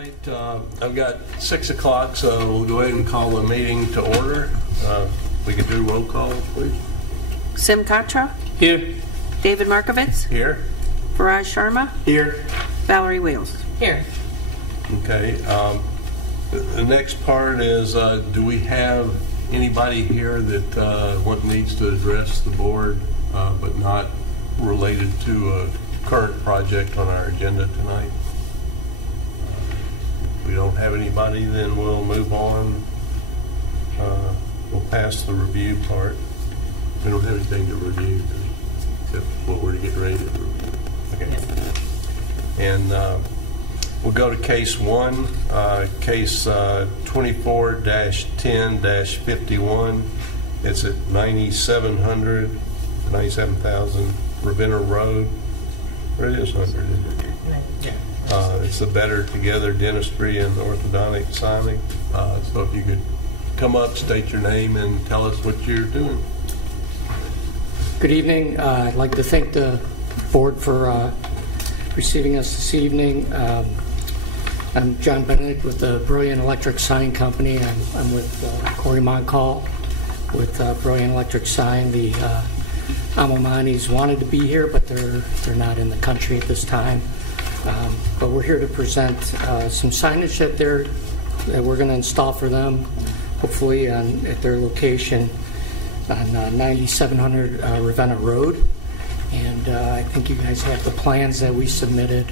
right, I've got 6 o'clock, so we'll go ahead and call the meeting to order. We can do roll call, please. Sim Contra. Here. David Markovitz. Here. Faraj Sharma. Here. Valerie Wales. Here. Okay. The next part is, do we have anybody here that needs to address the board, but not related to a current project on our agenda tonight? If we don't have anybody, then we'll move on. We'll pass the review part. We don't have anything to review except what we're getting ready to review. Okay. And we'll go to case 1, case 24-10-51. It's at 97,000 Ravenna Road. Where it is 100, isn't it? Yeah. It's the Better Together Dentistry and Orthodontic Signing. So if you could come up, state your name, and tell us what you're doing. Good evening. I'd like to thank the board for receiving us this evening. I'm John Benedict with the Brilliant Electric Sign Company. I'm with Corey Moncall with Brilliant Electric Sign. The Amamanis wanted to be here, but they're not in the country at this time. But we're here to present some signage that we're going to install for them, hopefully at their location on 9700 Ravenna Road. And I think you guys have the plans that we submitted.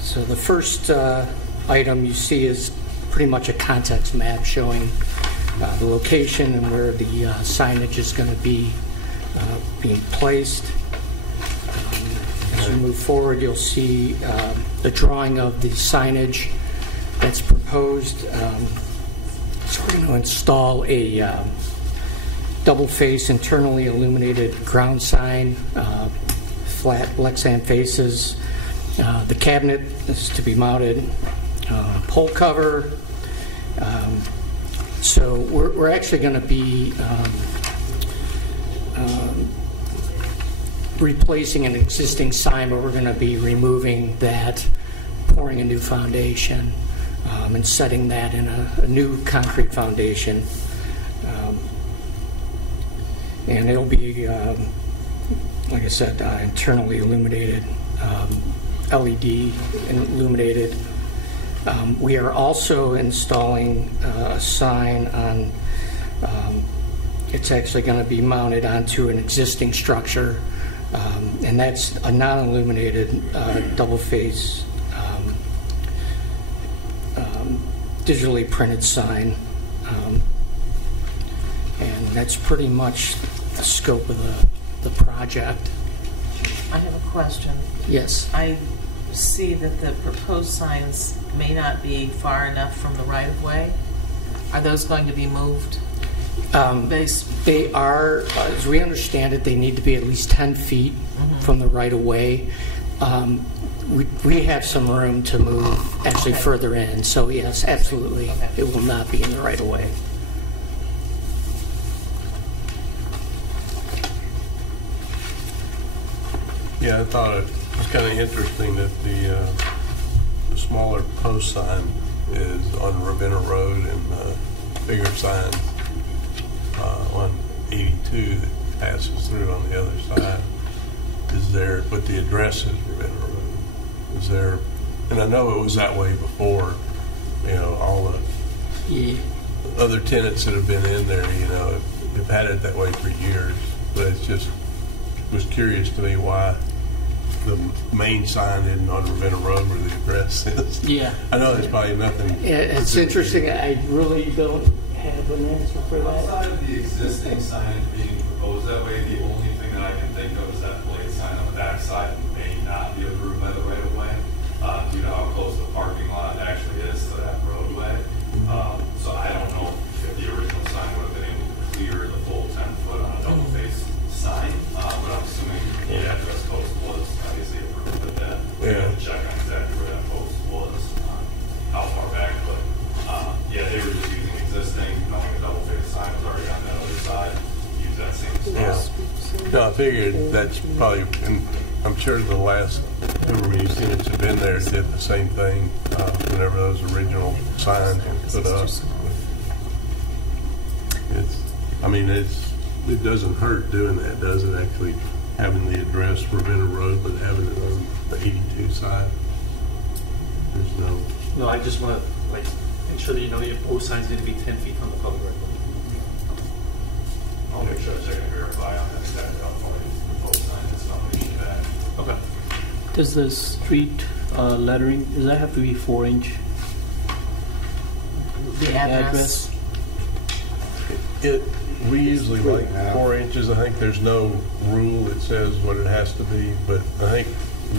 So the first item you see is pretty much a context map showing the location and where the signage is going to be being placed. As we move forward, you'll see the drawing of the signage that's proposed. So we're going to install a double-face internally illuminated ground sign, flat Lexan faces. The cabinet is to be mounted pole cover. So we're actually going to be replacing an existing sign, but we're going to be removing that, pouring a new foundation, and setting that in a new concrete foundation. And it'll be, like I said, internally illuminated, LED illuminated. We are also installing a sign on, it's actually going to be mounted onto an existing structure, and that's a non-illuminated double-face digitally printed sign. And that's pretty much the scope of the project. I have a question. Yes. I see that the proposed signs may not be far enough from the right-of-way. Are those going to be moved? They are, as we understand it, they need to be at least 10 feet from the right-of-way. We have some room to move actually further in, so yes, absolutely. Okay. It will not be in the right-of-way. Yeah, I thought it was kind of interesting that the smaller post sign is on Ravenna Road, and the bigger sign on 82 that passes through on the other side is there, but the address is Ravenna Road. Is there, and I know it was that way before, all the other tenants that have been in there, have had it that way for years, but it's just was curious to me why the main sign isn't on Ravenna Road where the address is. Yeah. I know there's probably nothing. Yeah, it's interesting. I really don't have an answer for that. Outside of the existing signage being proposed that way, the only thing that I can think of is that blade sign on the back side may not be approved by the right of way due to how close the parking lot actually is to that roadway. So I don't know if the original sign would have been able to clear the full 10-foot on a double face sign, but I'm assuming the address post was obviously approved with that. We're going to check on exactly where that post was, how far back, but yeah, they were just using existing, knowing the double face sign was already on that other side, use that same spot. Yeah. No, I figured that's probably, and I'm sure the last Everybody since have been there did the same thing whenever those original signs were put up. It doesn't hurt doing that, does it? Actually having the address Ravenna Road, but having it on the 82 side. There's no. No, I just want to make sure that you know that both signs need to be 10 feet from the public right of way. I'll make sure to check and verify on that exactly. I'll probably propose sign that's not an issue that. Okay. Does the street lettering, does that have to be 4-inch? The address. We usually like 4 inches. I think there's no rule that says what it has to be, but I think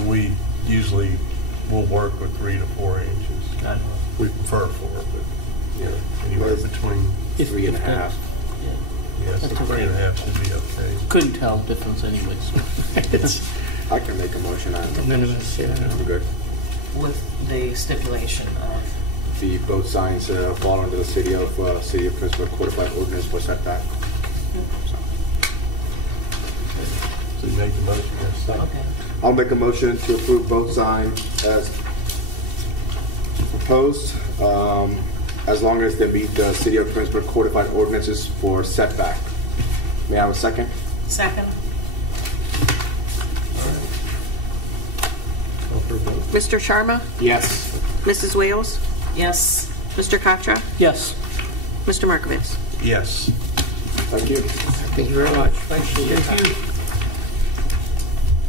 we usually will work with 3 to 4 inches. Got it. We prefer 4, but anywhere between 3 and a half. Yeah, so That's 3 and a half should be okay. Couldn't tell the difference anyway, so. I can make a motion on it. Minimus, yeah. I'm good. With the stipulation of, The both signs fall under the City of Twinsburg codified ordinance for setback. So you make the motion, yes. okay. I'll make a motion to approve both signs as proposed, as long as they meet the City of Twinsburg codified ordinances for setback. May I have a second? Second. Mr. Sharma? Yes. Mrs. Wales? Yes. Mr. Contra? Yes. Mr. Markovitz? Yes. Thank you. Thank you very much. Thank you.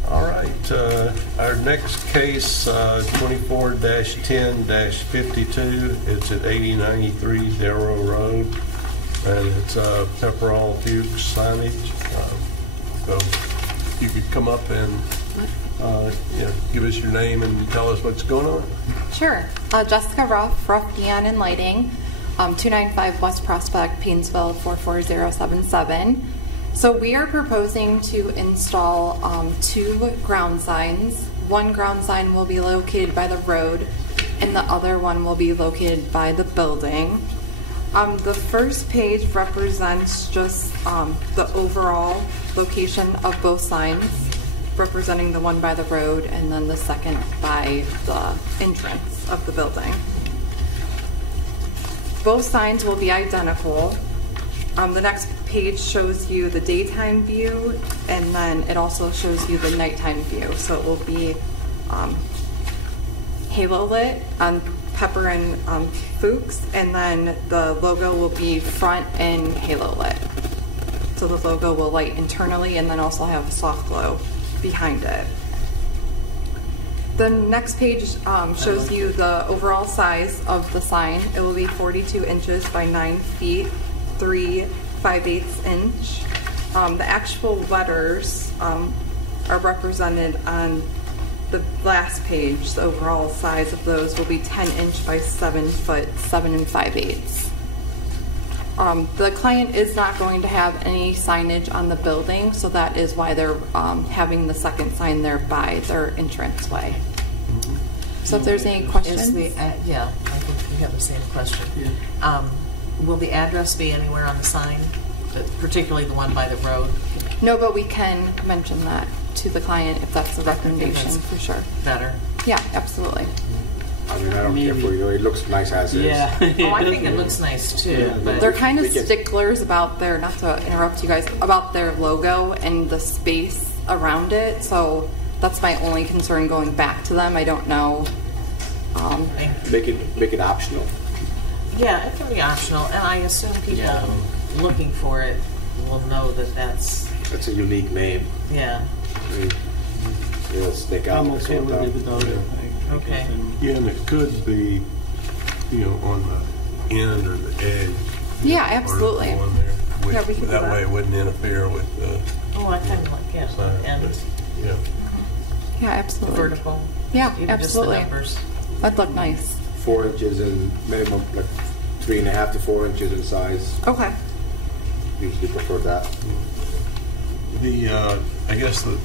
All right. Our next case, 24-10-52. It's at 8093 Darrow Road, and it's Pepperell Fuchs signage. So you could come up and give us your name and tell us what's going on. Sure. Jessica Ruff Neon and Lighting, 295 West Prospect, Painesville, 44077. So we are proposing to install 2 ground signs. One ground sign will be located by the road, and the other one will be located by the building. The first page represents just the overall location of both signs, representing the one by the road and then the second by the entrance of the building. Both signs will be identical. The next page shows you the daytime view, and then it also shows you the nighttime view. So it will be halo lit on Pepper and Fuchs, and then the logo will be front and halo lit. So the logo will light internally and then also have a soft glow behind it. The next page shows you the overall size of the sign. It will be 42 inches by 9 feet, 3 5/8 inch. The actual letters are represented on the last page. The overall size of those will be 10 inch by 7 foot, 7 5/8. The client is not going to have any signage on the building, so that is why they're having the second sign there by their entranceway. So if there's any questions? Yeah, I think we have the same question. Will the address be anywhere on the sign, particularly the one by the road? No, but we can mention that to the client if that's the recommendation, for sure. Better. Yeah, absolutely. I mean, I don't care for you. It looks nice as is. Yeah. Oh, I think it looks nice too. Yeah. But They're kind of sticklers about their, not to interrupt you guys, about their logo and the space around it. So that's my only concern going back to them. I don't know. Make it optional. yeah, it can be optional, and I assume people looking for it will know that that's It's a unique name. yeah. I mean, it'll stick out. I'm okay with it without it. I Okay. guess, and- Yeah, and it could be, on the end or the edge. Yeah, absolutely. Article on there, which, Yeah, we can do that that. way it wouldn't interfere with the Oh, I kind of like sign. and but, yeah. Yeah, absolutely. vertical. Yeah, Even absolutely. Just the numbers. That'd look nice. 4 inches in minimum, like 3.5 to 4 inches in size. Okay. Usually prefer that. I guess the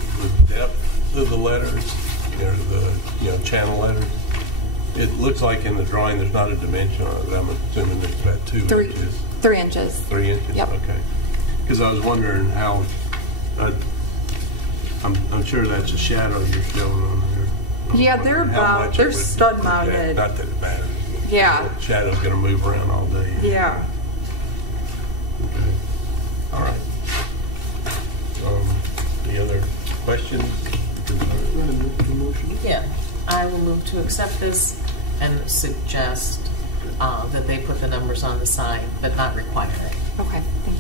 depth of the letters, the channel letters, it looks like in the drawing there's not a dimension on it. I'm assuming it's about 2 inches. 3 inches. 3 inches? Yep. Okay. Because I was wondering how, I'm sure that's a shadow you're showing on there. Yeah, they're how much it they're would stud protect. mounted. Not that it matters. Yeah. The shadow's going to move around all day. Yeah. Okay. All right. Any other questions? Yeah, I will move to accept this and suggest that they put the numbers on the sign, but not require it. Okay, thank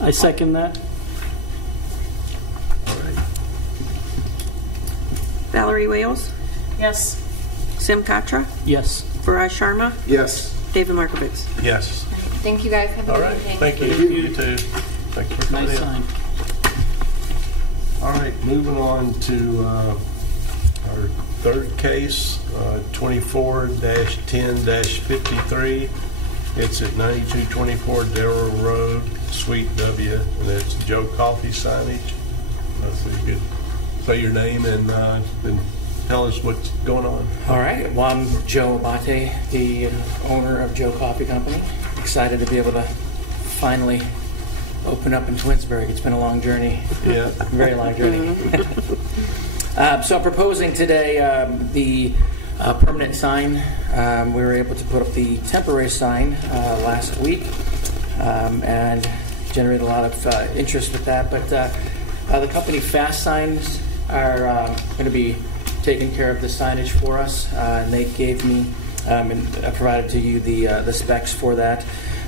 you. I second that. All right. Valerie Wales, Yes, Sim Katra, Yes. Faraj Sharma, Yes. David Markovitz. Yes. Thank you guys. Have a All good right. evening. Thank you. You too. Thanks for coming Nice in. sign. All right, moving on to our third case, 24-10-53. It's at 9224 Darrell Road, Suite W, and it's Joe Coffee signage. So you could say your name and then tell us what's going on. All right. Well, I'm Joe Abate, the owner of Joe Coffee Company. Excited to be able to finally open up in Twinsburg. It's been a long journey. Yeah. Very long journey. So I'm proposing today the permanent sign. We were able to put up the temporary sign last week and generate a lot of interest with that. But the company Fast Signs are going to be taking care of the signage for us, and they gave me and I provided to you the specs for that.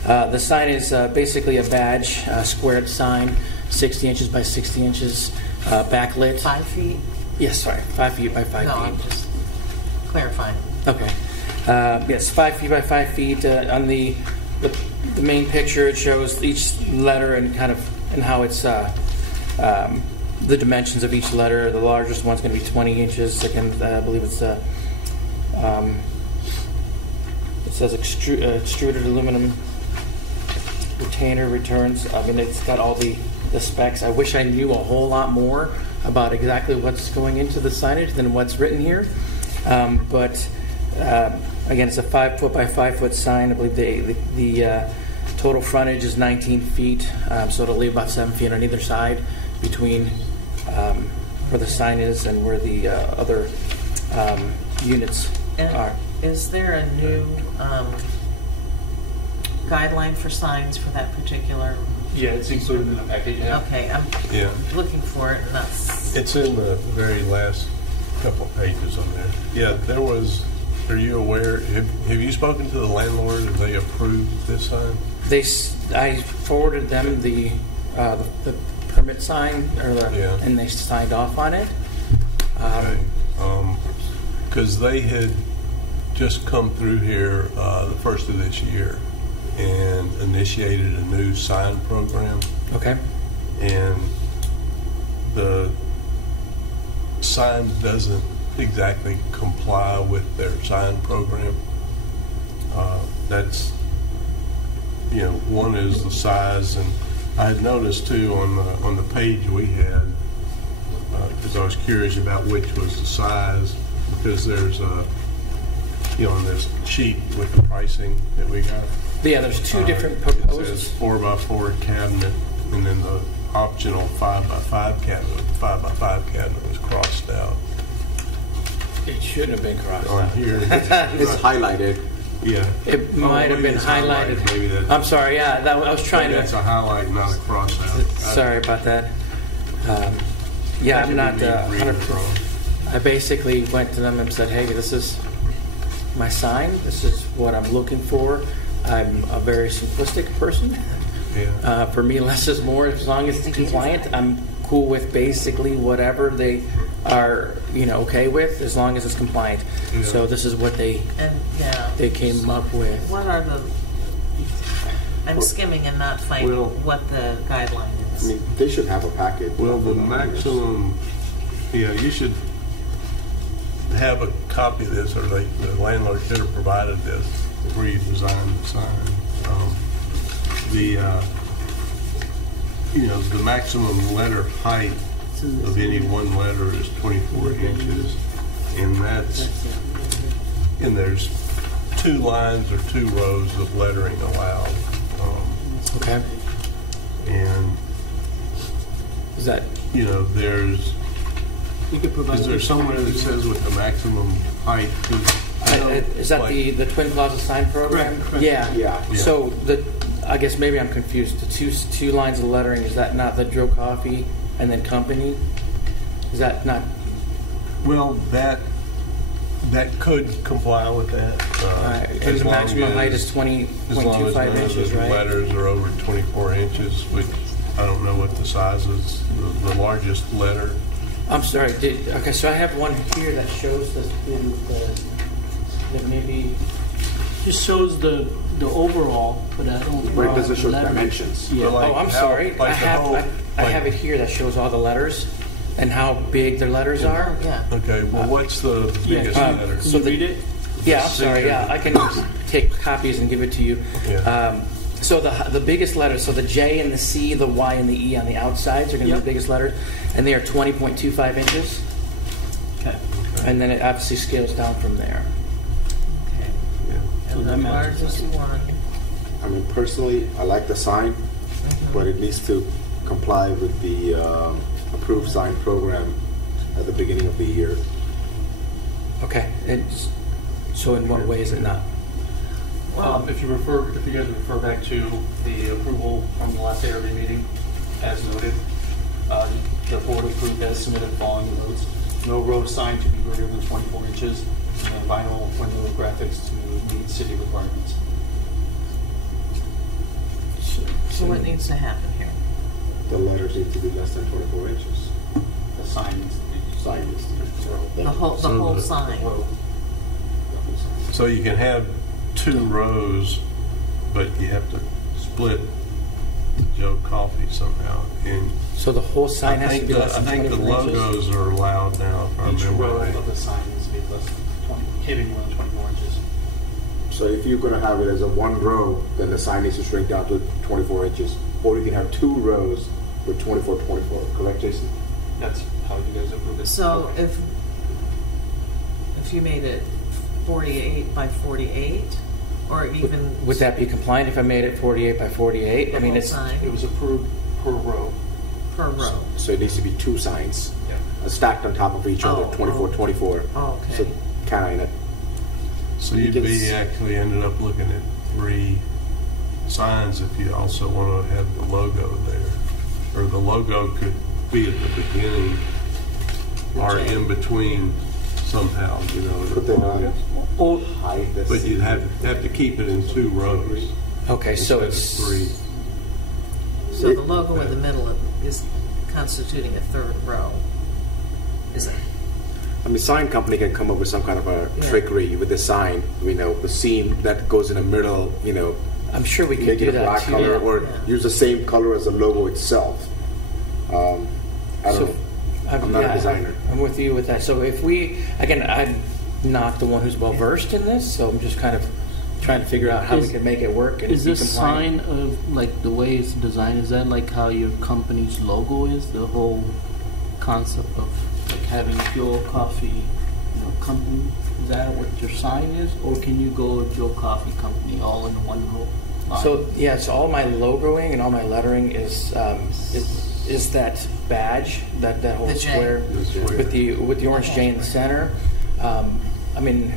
The sign is basically a badge, squared sign, 60 inches by 60 inches, backlit. 5 feet? Yes, sorry, 5 feet by 5 No, feet. I'm just clarifying. Okay. Yes, 5 feet by 5 feet. On the main picture, it shows each letter and kind of and how it's the dimensions of each letter. The largest one's going to be 20 inches. Again, I believe it's it says extruded aluminum retainer returns. I mean, it's got all the specs. I wish I knew a whole lot more about exactly what's going into the signage than what's written here. But again, it's a 5 foot by 5 foot sign. I believe the total frontage is 19 feet, so it'll leave about 7 feet on either side between where the sign is and where the other units And are. is there a new guideline for signs for that particular? Yeah, it's included in the package. Yeah. Okay, I'm Yeah. looking for it, and that's, It's in the very last couple of pages on there. Yeah, there was, are you aware, have you spoken to the landlord and they approved this sign? I forwarded them the permit sign, Yeah. and they signed off on it. Okay. Because they had just come through here the first of this year and initiated a new sign program, Okay. and the sign doesn't exactly comply with their sign program. That's, one is the size, and I had noticed too on the page we had, because I was curious about which was the size, because there's on this sheet with the pricing that we got. Yeah, there's two different It proposed. says 4x4 cabinet, and then the optional 5x5 cabinet. The 5x5 cabinet was crossed out It shouldn't have been crossed on out. here. It's highlighted. Yeah. It might have maybe been it's highlighted. highlighted. Maybe that- I'm sorry. Yeah, I was trying That's to. a highlight, not a cross out. Sorry about that. Yeah, I'm not 100%. I basically went to them and said, "Hey, this is my sign. This is what I'm looking for. I'm a very simplistic person. Yeah. For me, less is more. As long as it's compliant, I'm cool with basically whatever they are, okay with, as long as it's compliant." Yeah. So this is what they came up with. what are the, I'm skimming and not finding Well- what the guideline I is. mean, they should have a packet. Well, the maximum, you should have a copy of this, or the landlord should have provided this before you designed the sign. The maximum letter height of any one letter is 24 inches, and there's 2 lines or 2 rows of lettering allowed. Okay. And Is that there's We could provide. Is there somewhere that says what the maximum height is? Is that the Twin Plaza sign program? Correct. Yeah. Yeah. So I guess maybe I'm confused. The two lines of lettering, is that not the Joe Coffee and then company? Is that not? Well, that could comply with that. And as the long maximum height as- is as long as 20.25 none of inches, the right? letters are over 24 inches, which I don't know what the size is. The largest letter. I'm sorry. Okay, so I have one here that shows that maybe. Just shows the overall, but I don't. But it doesn't show lettering. dimensions. Yeah. But Oh, I'm how- sorry. like the whole- I have it here that shows all the letters and how big their letters are. Yeah. Okay, well, what's the biggest uh, letter? Can So you the- read it? Yeah, I'm sorry. Yeah, I can take copies and give it to you. Yeah. So the biggest letters, so the J and the C, the Y and the E on the outsides are going to Yep. be the biggest letters, and they are 20.25 inches. Okay. And then it obviously scales down from there. Okay. Yeah. So And that the matches. largest one. I mean, personally, I like the sign, but it needs to comply with the approved sign program at the beginning of the year. Okay. So in what way is it not? If you guys refer back to the approval from the last ARB meeting, as noted, the board approved as submitted following roads. No road sign to be greater than 24 inches, and vinyl window graphics to meet city requirements. So what needs to happen here? The letters need to be less than 24 inches. The sign needs to be Sign needs to be. The whole So sign. road. So you can have 2 rows, but you have to split the Joe Coffee somehow. And So the whole sign I has to think be less I than think the 24 inches? logos are allowed now, if I Each remember row right. of the sign needs to be less than 20, can't be more than 24 inches. So if you're going to have it as a one row, then the sign needs to shrink down to 24 inches. Or you can have 2 rows with 24, 24. Correct, Jason? That's how you guys approved it. So Okay. if you made it 48 by 48, or even Would that be compliant if I made it 48 by 48? the I mean, whole it's sign It was approved per row. per row? So it needs to be 2 signs Yeah. stacked on top of each other, Oh, 24, oh. 24. Oh, So okay. kind of. So You you'd can be actually ended up looking at 3 signs if you also want to have the logo there. Or the logo could be at the beginning or in between somehow, you know. Put them on. Oh, Height. that's- But you'd have to keep it in 2 rows okay. So instead of it's 3. So the logo in the middle is constituting a third row. Is it? I mean, sign company can come up with some kind of a Yeah. trickery with the sign. You know, the seam that goes in the middle. You know, I'm sure we could make do it a that black too. color, Yeah. or Yeah. use the same color as the logo itself. I don't So, know. I'm not a designer. I'm with you with that. So if we, again, I'm not the one who's well versed in this, so I'm just kind of trying to figure out how we Is- can make it work and Is be this compliant. sign of like the way it's designed? Is that like how your company's logo is? The whole concept of like having Joe Coffee, company. Is that what your sign is, or can you go Joe Coffee Company all in one row? line? So yeah, so all my logoing and all my lettering is that badge, that whole The J. square The square. with the orange J in the center. I mean,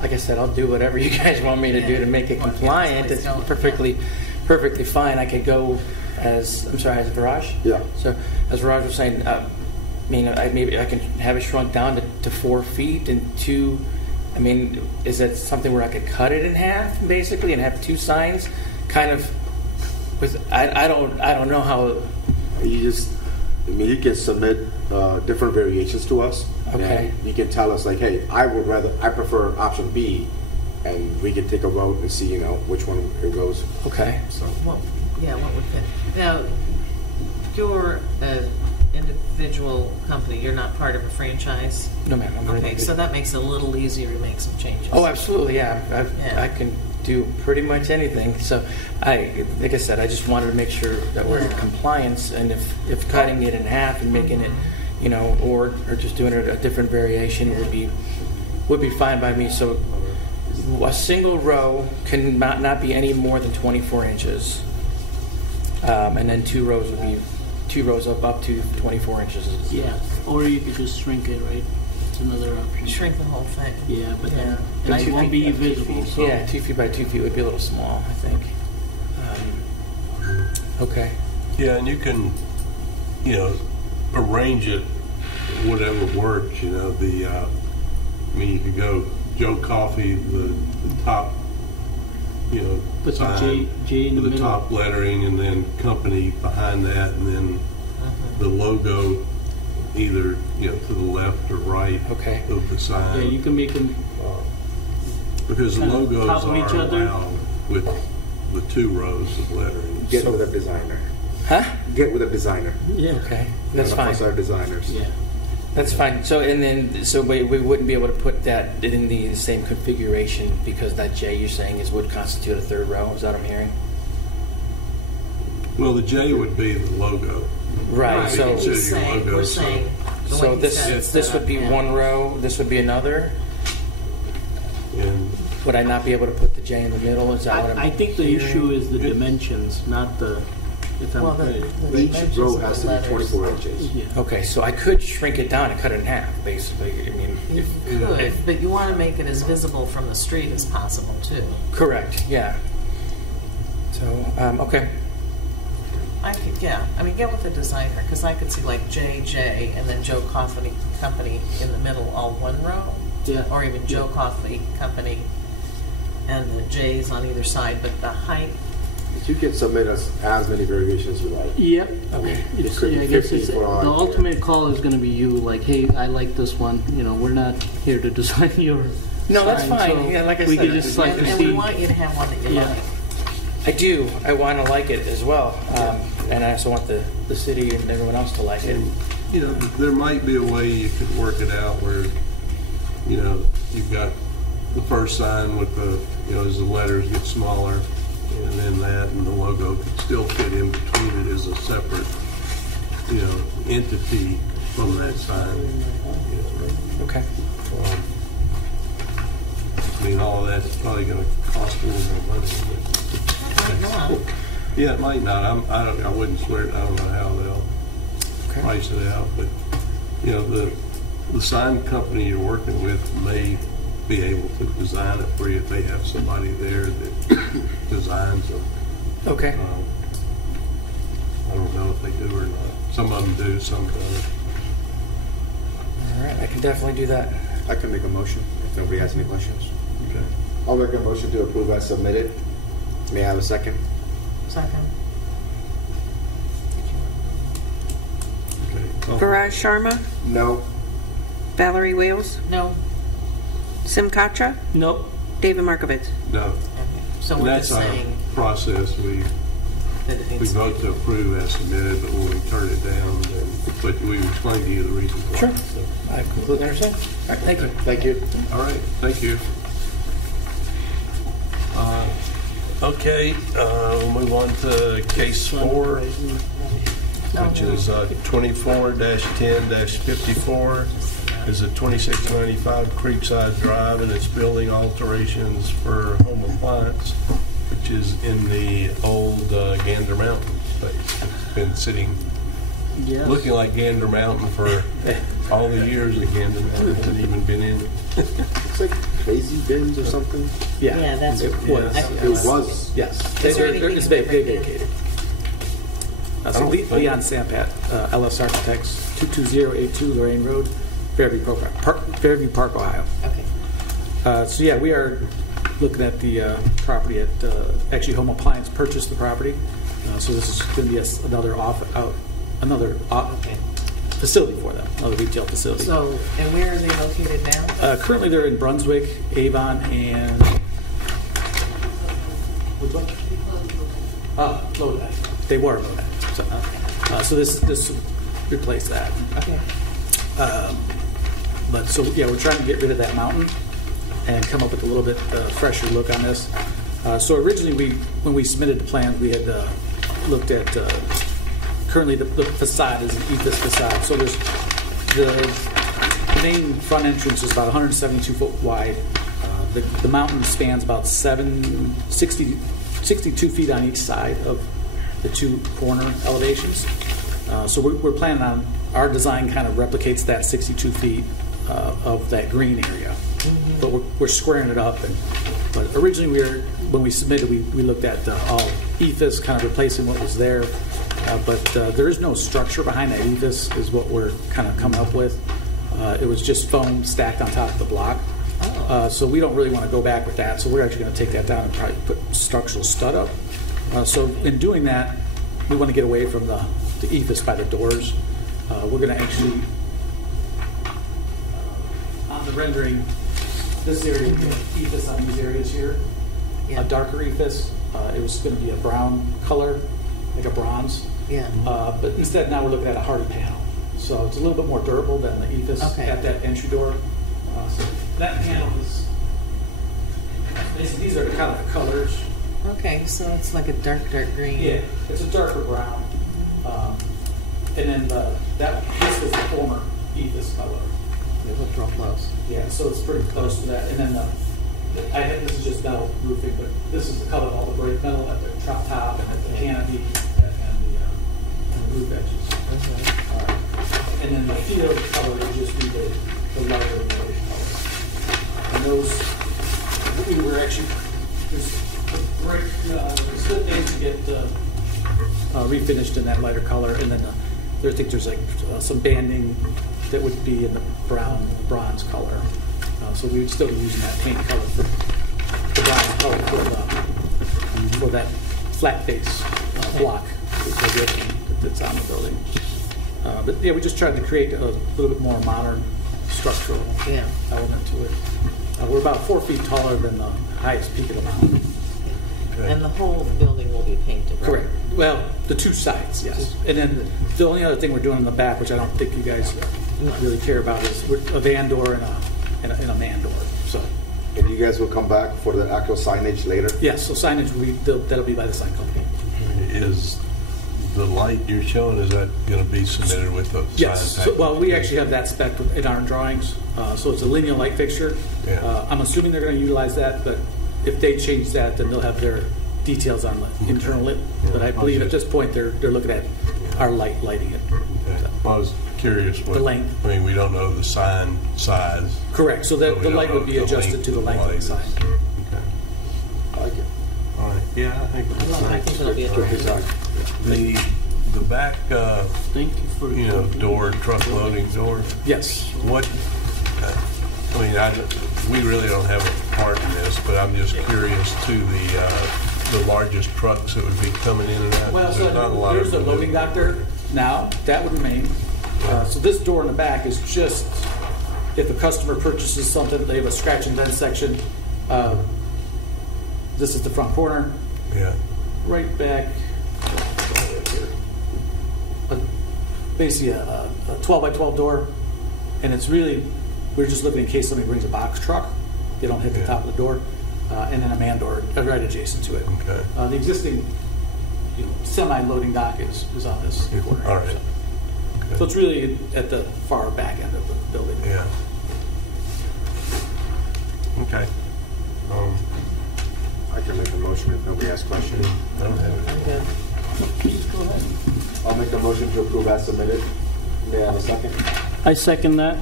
like I said, I'll do whatever you guys want me to do to make it Well, compliant. yeah, It's don't- perfectly fine. I could go as as Viraj. Yeah. So as Viraj was saying, I mean, maybe I can have it shrunk down to 4 feet and 2. I mean, is that something where I could cut it in half basically and have 2 signs, kind of? With I don't know how. You just, I mean, you can submit different variations to us. Okay. And you can tell us like, hey, I prefer option B, and we can take a vote and see, which one it goes. Okay. So What would fit? Now, you're an individual company. You're not part of a franchise. No, ma'am. I'm Okay, ready. so that makes it a little easier to make some changes. Oh, absolutely. Yeah. Yeah. I can do pretty much anything. So, like I said, I just wanted to make sure that we're in Yeah. compliance, and if cutting it in half and making it, or just doing it a different variation would be fine by me. So, a single row can not be any more than 24 inches, and then 2 rows would be 2 rows up to 24 inches. Yeah, or you could just shrink it, right? It's another option. Shrink the whole thing. Yeah, but Yeah. then it won't be visible. So. Yeah, 2 feet by 2 feet would be a little small, I think. Okay. Yeah, and you can, arrange it whatever works, I mean, you could go Joe Coffee, the top, Put some sign J in the with the middle. top lettering, and then company behind that, and then the logo either, to the left or right Okay. of the sign. Yeah, you can make them. Because the kind of logos top of each are other. allowed with the 2 rows of lettering. Get with a designer. Huh? Get with a designer. Yeah. Okay. That's None of us fine. are designers. Yeah. That's fine. So we wouldn't be able to put that in the same configuration because that J you're saying would constitute a 3rd row. Is that what I'm hearing? Well, the J would be the logo. Right. So Consider He's your saying, logo, we're so- saying, the way so he this said it's this set would up, be yeah. 1 row. This would be another. And Would I not be able to put the J in the middle? Is that what I'm I think the hearing? issue is the dimensions, not the. If I'm Well, the Each dimensions row of has the to be letters. 24 inches. Yeah. Okay, so I could shrink it down and cut it in half, basically. I mean, You could, but you want to make it as visible from the street as possible, too. correct. Yeah. So okay. I could, yeah. I mean, get with the designer, because I could see like JJ and then Joe Coffee Company in the middle, all 1 row. Yeah. Or even Joe Coffee Company and the J's on either side, but the height, You can submit as many variations you like. Yep. Okay. It's, It could be I guess 50 it's, the for all I care. ultimate call is going to be you. Like, hey, I like this one. We're not here to design your. No, that's sign, fine. so Yeah, like I we said, could just like to and see. we want you to have one that you Yeah. like. I do. I want to like it as well, and I also want the city and everyone else to like it. And, there might be a way you could work it out where, you've got the first sign with the, as the letters get smaller, and then that and the logo could still fit in between it as a separate, entity from that sign. Okay. I mean, all of that's probably going to cost a little more money. Might not. Yeah, it might not. I wouldn't swear it. I don't know how they'll Okay. price it out, but the sign company you're working with may be able to design it for you if they have somebody there that designs them. Okay. I don't know if they do or not. Some of them do, some don't. All right. I can definitely do that. I can make a motion if nobody has any questions. Okay. I'll make a motion to approve as submitted. May I have a second? Second. Okay. Viraj Sharma, No. Valerie Wales, No. Sim Katra, Nope. David Markovitz. No. Okay. So And we're that's just our saying process. We that it needs to vote to approve as submitted, but when we turn it down, but we explain to you the reasons why. Sure. So, I completely understand. All right. Thank you. Thank you. all right, thank you. Okay, we'll move on to case 4, which is 24-10-54. Is a 2695 Creekside Drive, and it's building alterations for home appliance, which is in the old Gander Mountain space. It's been sitting, Yes. looking like Gander Mountain for all the years that Gander Mountain hasn't even been in. It's like crazy bins or something. Yeah, that's It what was. I- It was. Yes. Is there anything It's they different? vacated. I So don't think- Leon Sampat, LS Architects, 22082 Lorraine Road, Fairview Park, Ohio. Okay. So yeah, we are looking at the property at, actually Home Appliance purchased the property. So this is going to be another facility for them, another retail facility. So, and where are they located now? Currently they're in Brunswick, Avon, and... Which one? Lodi. They were Lodi. So this replaced that. Okay. But so yeah, we're trying to get rid of that mountain and come up with a little bit fresher look on this. So originally, when we submitted the plans, we had looked at currently the facade is an ethos facade. So there's the main front entrance is about 172 foot wide. The mountain spans about 62 feet on each side of the 2 corner elevations. So we're planning on, our design kind of replicates that 62 feet of that green area. But we're squaring it up. But originally, when we submitted, we looked at all ethos, kind of replacing what was there. But there is no structure behind that ethos, is what we're kind of coming up with. It was just foam stacked on top of the block. So we don't really want to go back with that. So we're actually going to take that down and probably put structural stud up. So in doing that, we want to get away from the ethos by the doors. We're going to actually, on the rendering, this area will be ethos on these areas here. Yeah. A darker ethos. It was going to be a brown color, like a bronze. Yeah. But instead, now we're looking at a hardy panel. So it's a little bit more durable than the ethos at that entry door. So that panel is, these are kind of the colors. Okay, so it's like a dark green. Yeah, it's a darker brown. And then this was the former ethos color. It looked real close. Yeah, so it's pretty close to that. And then this is just metal roofing, but this is the color of all the bright metal at the top and at the canopy and the roof edges. And then the field color would just be the lighter reddish color. And those, we were actually, there's a brick, still needs to get refinished in that lighter color. And then I think there's like some banding that would be in the bronze color. So we would still be using that paint color for the bronze color for that flat base block that's on the building. But yeah, we just tried to create a little bit more modern structural element to it. We're about 4 feet taller than the highest peak of the mountain. Okay. And the whole building will be painted, right? Correct. Well, the two sides, yes. And then the only other thing we're doing in the back, which I don't think you guys really care about, is a van door and a man door. So. And you guys will come back for the actual signage later? Yes. So signage that'll be by the sign company. Is the light you're showing, is that going to be submitted with the yes. sign So, well, we actually have that spec in our drawings. So it's a linear light fixture. Yeah. I'm assuming they're going to utilize that, but if they change that, then they'll have their details on the internal lit. Yeah. But I believe at this point they're looking at our lighting it. Okay. Well, I was curious what the length. I mean, we don't know the sign size. Correct. So that the light would be adjusted to the length of the sign. Okay. I like it. All right. Yeah, I think I think it'll be a Good design. the back Thank you for door, truck loading door. Yes. What? I mean, we really don't have a part in this, but I'm just curious to the largest trucks that would be coming in and out. Well, There's not a lot there's of a loading dock there now. That would remain. So this door in the back is just if a customer purchases something, they have a scratch and dent section. This is the front corner. Yeah. Right back. Basically a 12 by 12 door, and it's really, we're just looking in case somebody brings a box truck, they don't hit the top of the door, and then a man door right adjacent to it. Okay. The existing semi-loading dock is on this corner. All right. Okay. So it's really at the far back end of the building. Yeah. Okay. I can make a motion if nobody has questions. I don't have I'm it. good. I'll make a motion to approve as submitted. May I have a second? I second that.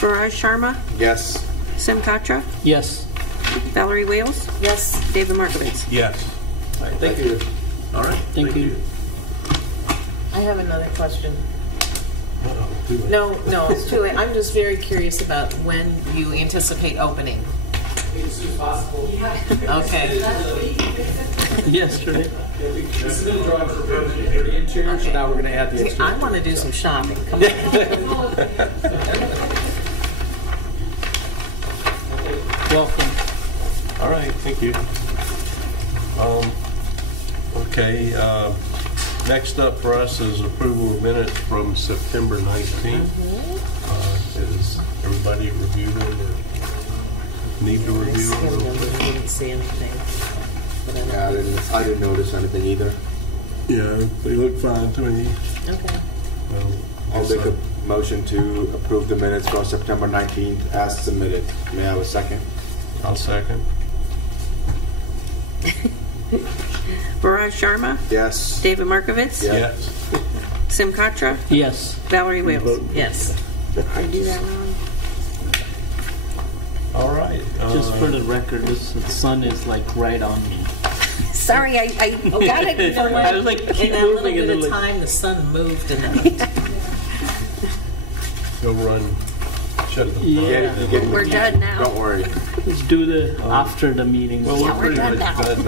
Faraj Sharma, Yes. Sim Katra, Yes. Valerie Wales, Yes. David Markovitz. Yes. All right, thank you. All right. Thank you. I have another question. Uh-oh, too late. No, it's too late. I'm just very curious about when you anticipate opening. As soon as possible. Okay. Yesterday. We submitted drawings for the interior, so now we're going to add the See, exterior. I want to do some shopping. Come on. Welcome. All right, thank you. Okay, next up for us is approval of minutes from September 19th. Is everybody reviewed them or need to I review skimmed them? them, but I didn't see anything. But I Yeah, I didn't notice anything either. Yeah, they look fine to me. Okay. I'll make a motion to approve the minutes from September 19th as submitted. May I have a second? I'll second. Viraj Sharma, Yes. David Markovitz, Yeah. Yes. Sim Contra, Yes. Valerie Wales. Yes. I do that wrong. All right. Just for the record, the sun is like right on me. Sorry, I got it. You know what? I was like, In keep that little moving and bit then of like, time, the sun moved enough. Go run, shut the Yeah. You get- We're done now. Don't worry. let's do the after the meeting. Well, Yeah, we're we're pretty done much done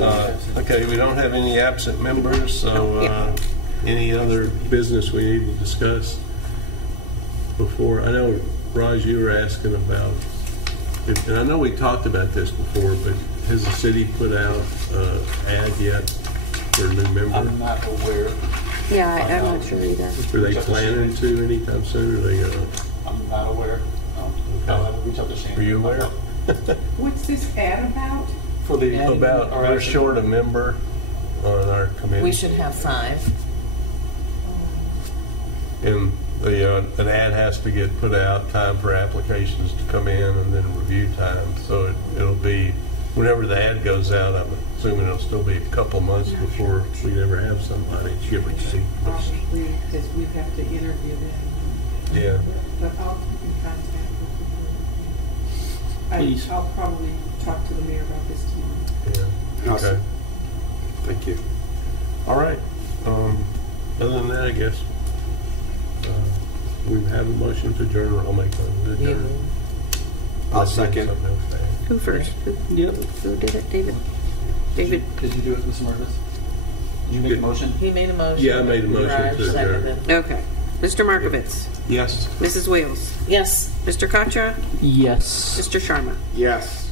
now. Okay, we don't have any absent members, so any other business we need to discuss before? I know, Raj, you were asking about, and I know we talked about this before, but has the city put out an ad yet for a new member? I'm not aware. Yeah, I'm not sure either. Are they planning to anytime soon? Are they gonna? I'm not aware. I'll reach out to Shane. Are you aware? What's this ad about? For the About we're short a member on our committee. We should have 5. And an ad has to get put out, time for applications to come in, and then review time. So it'll be, whenever the ad goes out, I'm assuming it'll still be a couple months before we ever have somebody, give or take. Probably, because we have to interview them. Yeah. But I'll keep in contact with you. Please. I'll probably talk to the mayor about this tomorrow. Yeah. Okay. Awesome. Thank you. All right. Other than that, I guess we have a motion to adjourn, or I'll make one to adjourn. I'll second. Something else to add. Who first? Yep. Who did it? David? David? Did you do it, Mr. Marcus? Did you make a motion? He made a motion. Yeah, I made a motion Raj to adjourn. seconded. Okay. Mr. Markovitz, Yes. Mrs. Wales, Yes. Mr. Contra, Yes. Mr. Sharma. Yes.